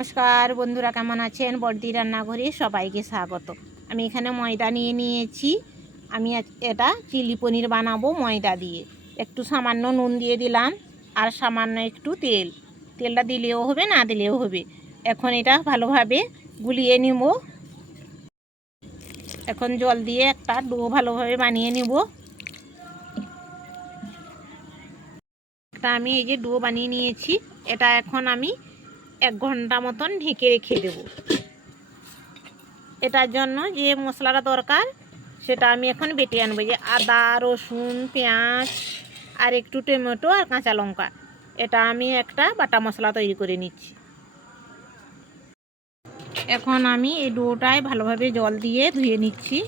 নমস্কার, বন্ধুরা কেমন আছেন? বর্দি রান্নাঘরে সবাইকে স্বাগত। আমি এখানে ময়দা নিয়ে নিয়েছি। আমি এটা চিলি পনির বানাবো ময়দা দিয়ে। একটু সামান্য নুন দিয়ে দিলাম আর সামান্য একটু তেল। তেলটা দিলেও হবে, না দিলেও হবে। এখন এটা ভালোভাবে গুলিয়ে নিব। এখন জল দিয়ে একটা ডো ভালোভাবে বানিয়ে নিব। একটা আমি এই যে ডো বানিয়ে নিয়েছি। এটা এখন আমি এক ঘণ্টা মতন ঢেকে রেখে দেব। এটার জন্য যে মশলাটা দরকার, সেটা আমি এখন বেটে আনব। যে আদা, রসুন, পেঁয়াজ আর একটু টমেটো আর কাঁচা লঙ্কা, এটা আমি একটা বাটা মশলা তৈরি করে নিচ্ছি। এখন আমি এই ডোটায় ভালোভাবে জল দিয়ে ধুয়ে নিচ্ছি।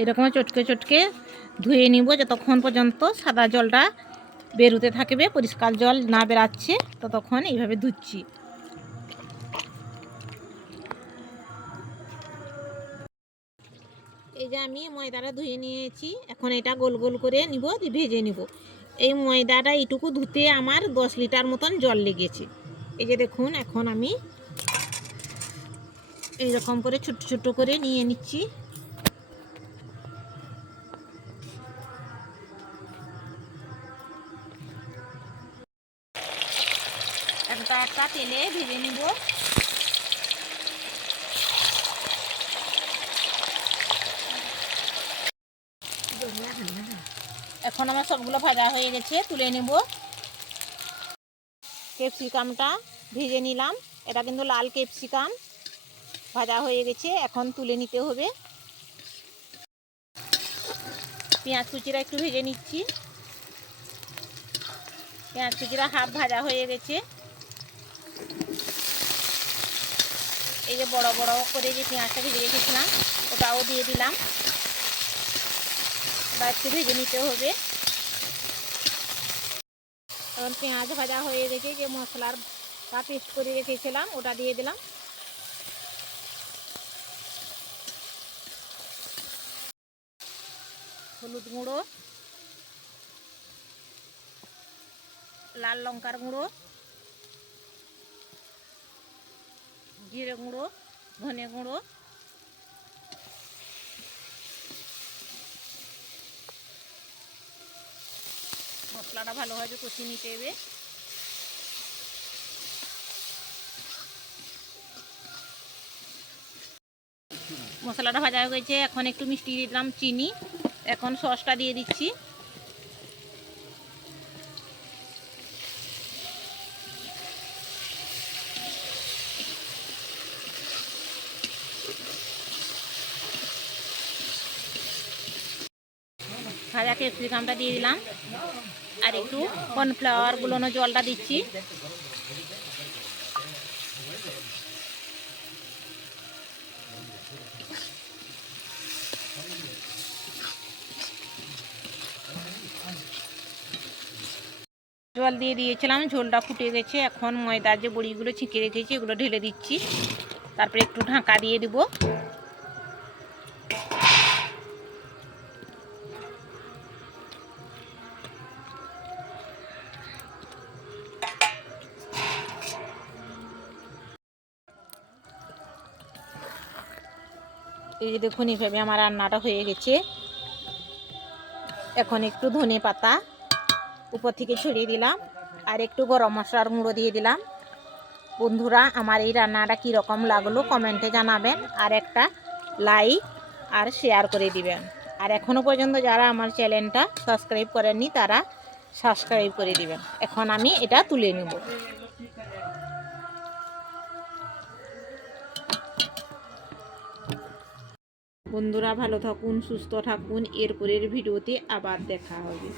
এরকম চটকে চটকে ধুয়ে নিব যতক্ষণ পর্যন্ত সাদা জলটা বেরোতে থাকবে, পরিষ্কার জল না বেরাচ্ছে, ততক্ষণ এইভাবে ধুচ্ছি। এই যে আমি ময়দাটা ধুয়ে নিয়েছি, এখন এটা গোল গোল করে নিব ভেজে নিব। এই ময়দাটা এইটুকু ধুতে আমার দশ লিটার মতন জল লেগেছে। এই যে দেখুন, এখন আমি এইরকম করে ছোট্ট ছোট্ট করে নিয়ে নিচ্ছি। একটা তেলে ভেজে নিব। এখন আমার সবগুলো ভাজা হয়ে গেছে, তুলে নেব। ক্যাপসিকামটা ভেজে নিলাম। এটা কিন্তু লাল ক্যাপসিকাম। ভাজা হয়ে গেছে, এখন তুলে নিতে হবে। পেঁয়াজ কুচিরা একটু ভেজে নিচ্ছি। পেঁয়াজ কুচিরা হাফ ভাজা হয়ে গেছে এই যে বড় বড় করে যে পেঁয়াজটা ভেজে রেখেছিলাম, ওটাও দিয়ে দিলাম। বা একটু ভেজে নিতে হবে। এখন পেঁয়াজ ভাজা হয়ে রেখে যে মশলার তা পেস্ট করে রেখেছিলাম, ওটা দিয়ে দিলাম। হলুদ গুঁড়ো, লাল লঙ্কার গুঁড়ো, জিরে গুঁড়ো ধনে গুঁড়ো। মশলাটা ভালোভাবে কষিয়ে নিতে হবে। মশলাটা ভাজা হয়ে গেছে, এখন একটু মিষ্টি দিলাম চিনি। এখন সসটা দিয়ে দিচ্ছি। ভাজা ক্যাপসিকামটা দিয়ে দিলাম। আর একটু কর্নফ্লাওয়ার গুলোনো জলটা দিচ্ছি। জল দিয়ে দিয়েছিলাম, ঝোলটা ফুটে গেছে। এখন ময়দার যে বড়িগুলো ছিঁকে রেখেছি, এগুলো ঢেলে দিচ্ছি। তারপরে একটু ঢাকা দিয়ে দিব। এই যে দেখুন, এইভাবে আমার রান্নাটা হয়ে গেছে। এখন একটু ধনে পাতা উপর থেকে ছড়িয়ে দিলাম আর একটু গরম মশলার গুঁড়ো দিয়ে দিলাম। বন্ধুরা, আমার এই রান্নাটা কীরকম লাগল কমেন্টে জানাবেন আর একটা লাইক আর শেয়ার করে দিবেন। আর এখনও পর্যন্ত যারা আমার চ্যানেলটা সাবস্ক্রাইব করেননি, তারা সাবস্ক্রাইব করে দিবেন। এখন আমি এটা তুলে নেব। বন্ধুরা ভালো থাকুন সুস্থ থাকুন। এরপরের ভিডিওতে আবার দেখা হবে।